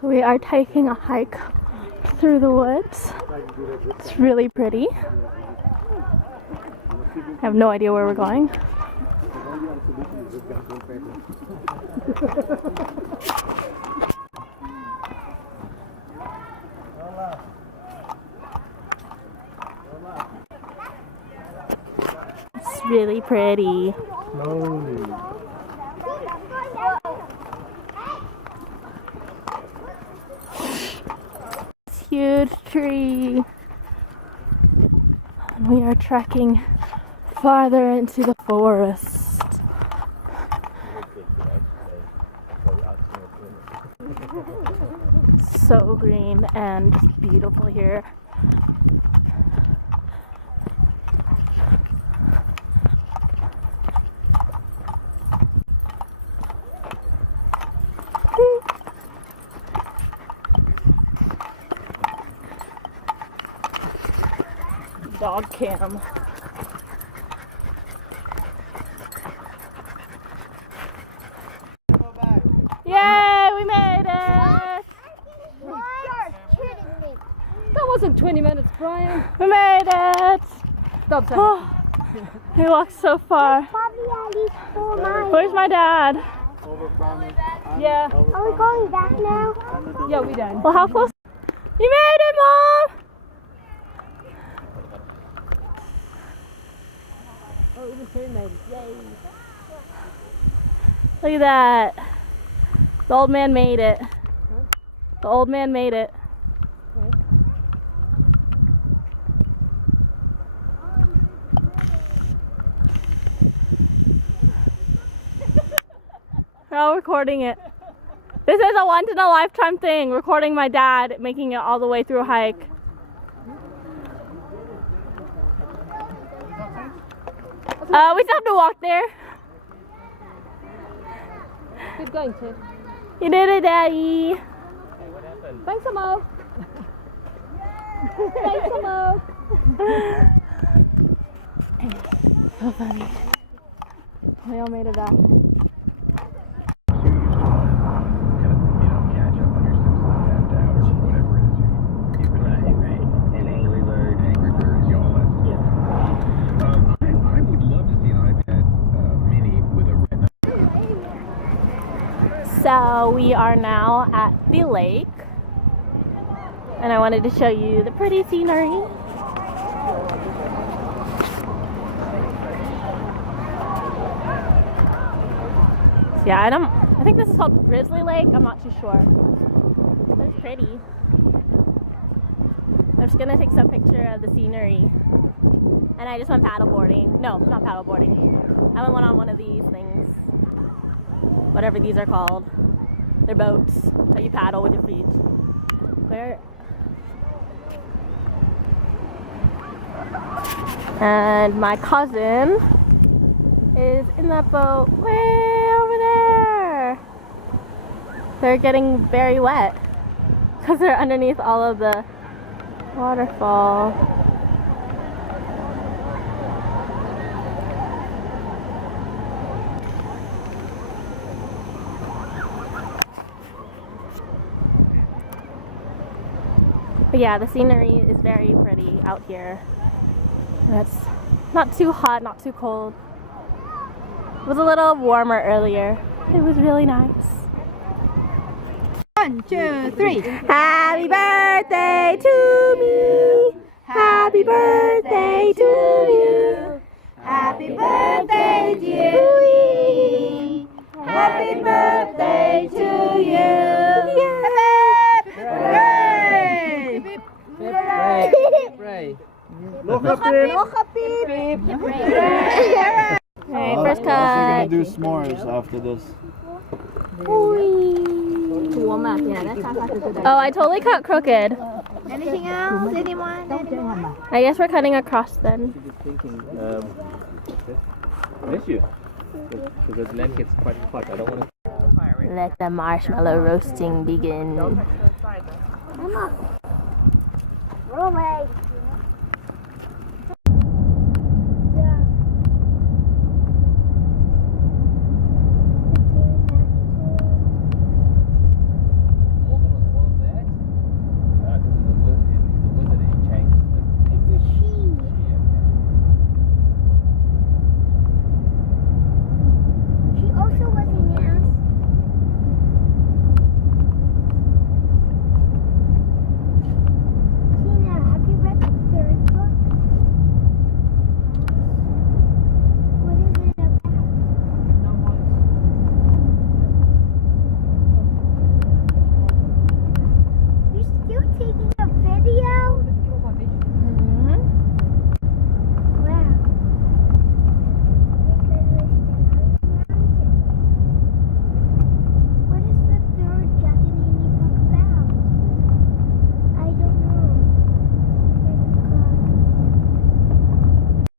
So we are taking a hike through the woods. It's really pretty. I have no idea where we're going. It's really pretty. Huge tree. And we are trekking farther into the forest. So green and just beautiful here. Dog cam. Yay, we made it! That wasn't 20 minutes, Brian. We made it! Stop saying We walked so far. Where's my dad? Yeah. Are we going back now? Yeah, we done. Well, how close? You made it, Mom! Oh, even Karen made it. Yay. Look at that. The old man made it. The old man made it. We're all recording it. This is a once-in-a-lifetime thing, recording my dad making it all the way through a hike. We still have to walk there. Keep going, Ted. You did it, Daddy. Thanks, Amo. Thanks, Amo. So funny. We all made it back. So we are now at the lake, and I wanted to show you the pretty scenery. So yeah, I think this is called Grizzly Lake, I'm not too sure. But it's pretty. I'm just gonna take some picture of the scenery. And I just went paddleboarding. No, not paddleboarding. I went on one of these things. Whatever these are called. They're boats that you paddle with your feet. Where? And my cousin is in that boat way over there. They're getting very wet because they're underneath all of the waterfall. But yeah, the scenery is very pretty out here. And it's not too hot, not too cold. It was a little warmer earlier. It was really nice. 1, 2, 3. Happy birthday to me. Happy birthday to you. Happy birthday, dear me. Happy birthday to you. Hooray! Look up, beep. Alright, first We're cut. gonna do s'mores after this. Oh, I totally cut crooked. Anything else? Anyone? I guess we're cutting across then. Miss you. Because the land gets quite hot. I don't want to. Let the marshmallow roasting begin. Roll away.